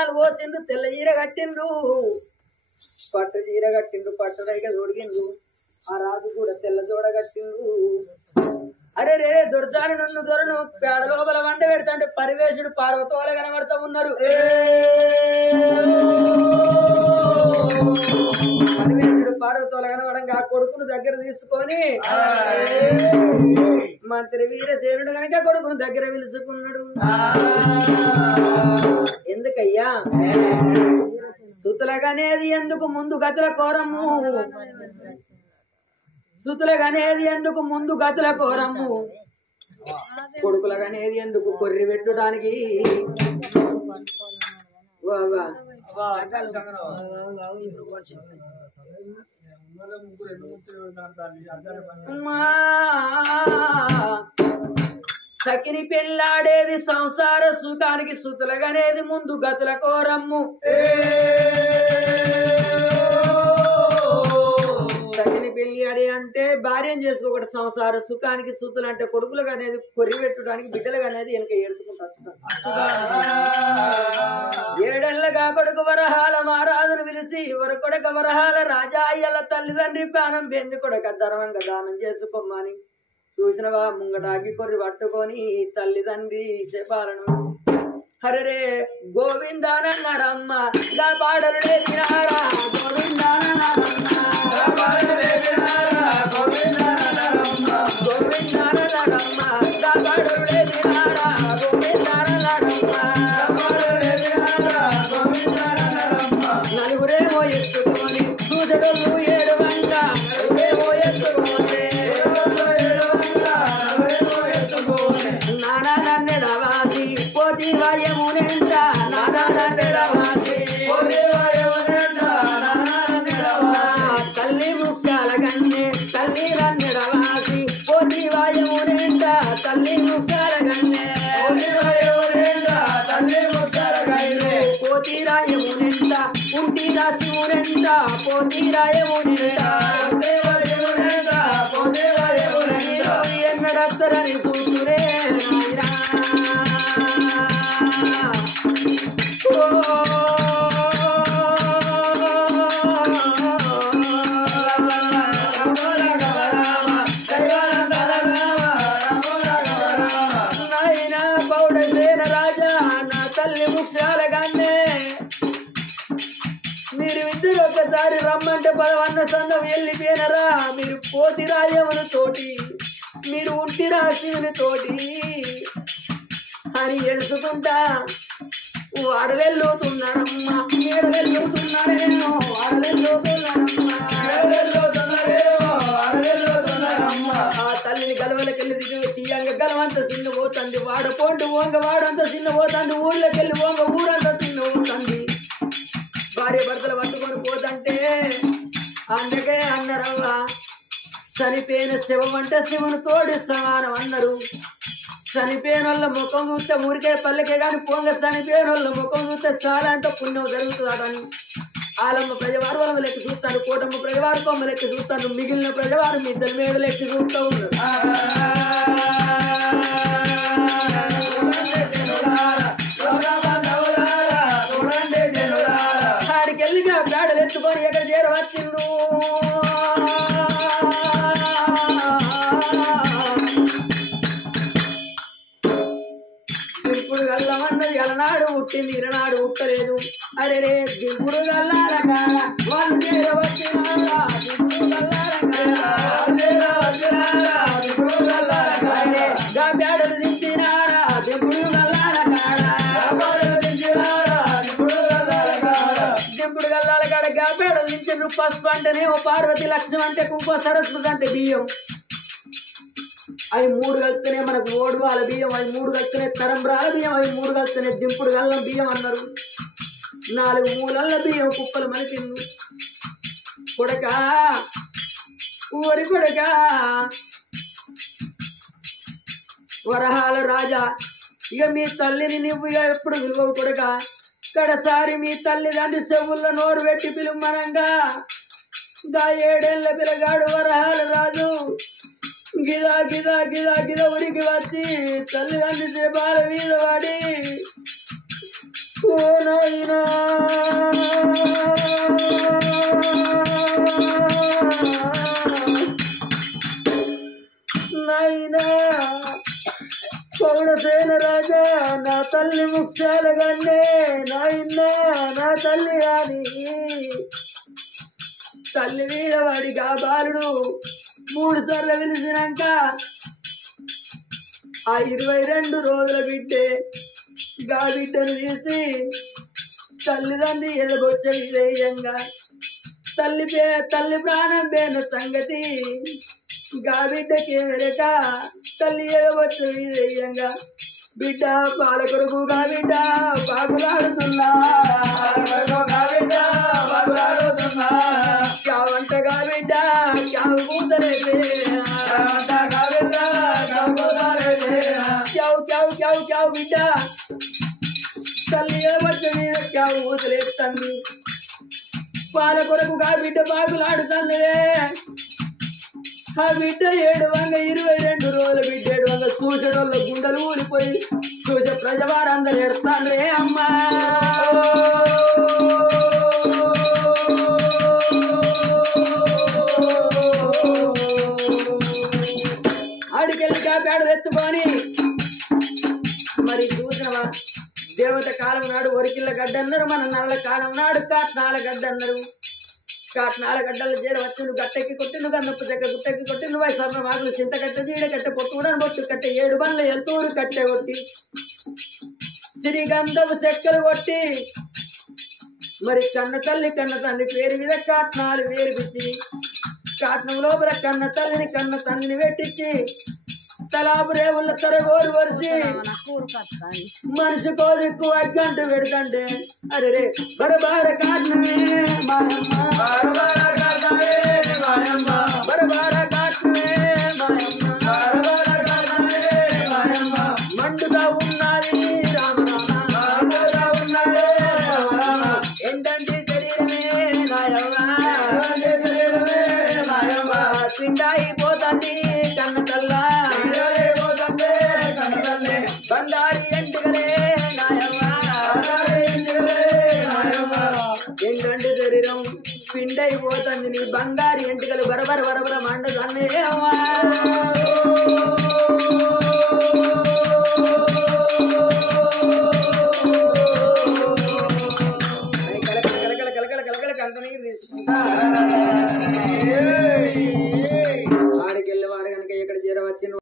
ప్రాణాలు పోసిండ్రు తెల్ల చీర కట్టిండ్రు పట్టు చీర కట్టిండ్రు పట్టు రైగ తొడిగిండ్రు ఆ రాజు కూడా తెల్ల జోడ కట్టిండ్రు అరే రే దొరసాని నన్ను దొరను పేడ లోపల వంట పెడతాంటే పరివేశుడు పార్వతోల కనబడతా ఉన్నారు పరివేశుడు పార్వతోల కనబడంగా ఆ కొడుకును దగ్గర తీసుకొని మంత్రి వీరసేనుడు కనుక కొడుకును దగ్గర పిలుచుకున్నాడు ఎందుకయ్యా సుతులగనేది ఎందుకు ముందు గతుల కోరము సుతులగనేది ఎందుకు ముందు గతుల కోరము కొడుకులగనేది ఎందుకు కొర్రి పెట్టడానికి సకిని పెళ్ళాడేది సంసార సుఖానికి సుతులగనేది ముందు గతుల కోరమ్ము సకిని పెళ్లి అడే అంటే భార్యను చేసుకోకూడదు సంసార సుఖానికి సుతులు అంటే కొడుకులుగా అనేది కొర్రి పెట్టడానికి బిడ్డలుగా అనేది వెనక ఏడుచుకుంటారు ఏడేళ్లగా కొడుకు వరహాల మహారాజును పిలిచి కొడక వరహాల రాజా అయ్యల తల్లిదండ్రి ప్రాణం పెంది కొడక ధర్మంగా దానం చేసుకోమని చూసినవా ముంగటాకి కొర్రి పట్టుకొని తల్లిదండ్రి చెప్పాలను హరే గోవిందానన్నారమ్మ గా పాడలు లేపినారా గోవిందానన్నారమ్మ గోవిందానన్నారమ్మ గా పాడలు లేపినారా గోవిందానన్నారమ్మ నలుగురేమో ఎత్తుకొని చూసడలు ఏడు వంట నలుగురేమో ఎత్తుకొని నానా నన్నెడవాసి పోటీ వాయమునెంట నానా నన్నెడవాసి తల్లి ముఖ్యాల కన్నే తల్లి నన్నెడవాసి పోటీ వాయమునెంట తల్లి ముఖ్యాల కన్నే పోటీ రాయమునెంట ఉంటి రాసిమునెంట పోటీ రాయమునెంట ఎన్నడత్తరని చూసురే నాయనా పౌడసేన రాజా నా తల్లి ముఖ్యాల గానే మీరు ఇద్దరు ఒకసారి రమ్మంటే పదవన్న సందం వెళ్ళిపోయినరా మీరు పోతి రాయమును తోటి మీరు ఉంటి రాశివుని తోటి అని ఎడుచుకుంటా వాడలెల్లుతున్నారమ్మా నీడలెల్లుతున్నారేమో వాడలెల్లుతున్నారమ్మా ఆ తల్లిని గలవలకెళ్ళి తీయంగా గలవంత చిన్న పోతుంది వాడపోండు ఓంగ వాడంత చిన్న పోతుంది ఊళ్ళకెళ్ళి ఓంగ ఊరంతా చిన్న పోతుంది భార్య భర్తలు పట్టుకొని పోతంటే అందుకే అన్నారవ్వా చనిపోయిన శవం అంటే శివుని తోడి సమానం అన్నారు చనిపోయిన వాళ్ళ ముఖం చూస్తే ఊరికే పల్లెకే కానీ పోంగ చనిపోయిన వాళ్ళ ముఖం చూస్తే చాలా అంత పుణ్యం జరుగుతుందని ఆలమ్మ ప్రజవారు వాళ్ళ లెక్క చూస్తాను కోటమ్మ ప్రజవారు కొమ్మ లెక్క చూస్తాను మిగిలిన ప్రజవారు మిద్దల మీద లెక్క చూస్తూ ఉన్నారు ఆడికెళ్ళిగా పేడలు ఎత్తుకొని ఎక్కడ చేరవచ్చిండ్రు దింపుడు గల్లమన్నది అలనాడు పుట్టింది ఇలనాడు పుట్టలేదు అరే రే దింపుడు గల్లాల కాడ వాళ్ళు చేరవచ్చినారా దింపుడు గల్లాల గా పేడలు దించినారా దింపుడు గల్లాల కాడ దింపుడు గల్లాల కాడ గా పేడలు దించిండ్రు పసుపు అంటేనేమో పార్వతి లక్ష్యం అంటే కుంకుమ సరస్వతి అంటే బియ్యం అవి మూడు కలిస్తేనే మనకు ఓడువాల బియ్యం అవి మూడు కలిస్తేనే తరంబ్రాల బియ్యం అవి మూడు కలిస్తేనే దింపుడు గల్లం బియ్యం అన్నారు 4 మూలల్ల బియ్యం కుప్పలు మనిషిండు కొడక ఊరి కొడక వరహాల రాజా ఇక మీ తల్లిని నువ్వు ఇక ఎప్పుడు విలువవు కొడక కడసారి మీ తల్లిదండ్రి చెవుల్లో నోరు పెట్టి పిలుమనంగా గా 7 ఏళ్ల పిల్లగాడు వరహాల రాజు గిదా గిదా గిదా గిద ఉరికి వచ్చి తల్లిదండ్రి చేపాల మీద వాడి ఓ నాయనా నాయనా పౌడసేన రాజా నా తల్లి ముఖ్యాల గన్నే నాయనా నా తల్లి అని తల్లి మీద వాడిగా బాలుడు 3 సార్లు పిలిచినాక ఆ 22 రోజుల బిడ్డే గా బిడ్డను తీసి తల్లిదండ్రి ఎడబొచ్చ విధేయంగా తల్లి ప్రాణం పేన సంగతి గా బిడ్డకి వెనక తల్లి ఎడబొచ్చ విధేయంగా బిడ్డ పాల కొడుకుగా బిడ్డ బాగులాడుతున్నా క్యావంటగా బిడ్డ క్యావు కూతలేదే క్యావు క్యావు క్యావు బిడ్డ తల్లి ఎడబొచ్చ మీద క్యావు కూతలేస్తుంది పాల కొడుకుగా బిడ్డ బాగులాడుతుంది ఆ బిడ్డ 22 రోజుల బిడ్డ 7 చూసేటోళ్ళ గుండెలు ఊడిపోయి చూసే ప్రజవారందరూ ఎడతాండ్రే అమ్మా ఆడికెళ్ళి కాపాడు ఎత్తుకొని మరి చూసినవా దేవత కాలం నాడు ఒరికిళ్ళ గడ్డ అన్నారు మన నల్ల కాలం నాడు కాట్నాల గడ్డ అన్నారు కాట్నాల గడ్డలు చేరి వచ్చి నువ్వు గట్టెక్కి కొట్టి నువ్వు గన్నప్పు చెక్క గుట్టెక్కి కొట్టి నువ్వు స్వర్ణ వాగులు చింత కట్టె జీడ కట్టె పొట్టుడని బొట్టు కట్టె 7 బండ్ల ఎల్తూరు కట్టె కొట్టి సిరిగంధపు చెక్కలు కొట్టి మరి కన్న తల్లి కన్న తండ్రి పేరు మీద కాట్నాలు వేరిపించి కాట్నం లోపల కన్న తల్లిని కన్న తండ్రిని పెట్టించి తలాపు రేవుల తరగోరు వరిసి మనిషికో దిక్కు అగ్గంట పెడతంటే అరే రే బరబార కాట్నమే మాయమ్మ బరబార కాట్నమే మాయమ్మ మండుగా ఉన్నది రామ ఏంటంటే శరీరమే నాయమ్మ పిండాయిపోతుంది కన్న తల్లా బంగారి ఎంటికలే నాయమ్మ ఏంటంటే శరీరం పిండైపోతుంది నీ బంగారు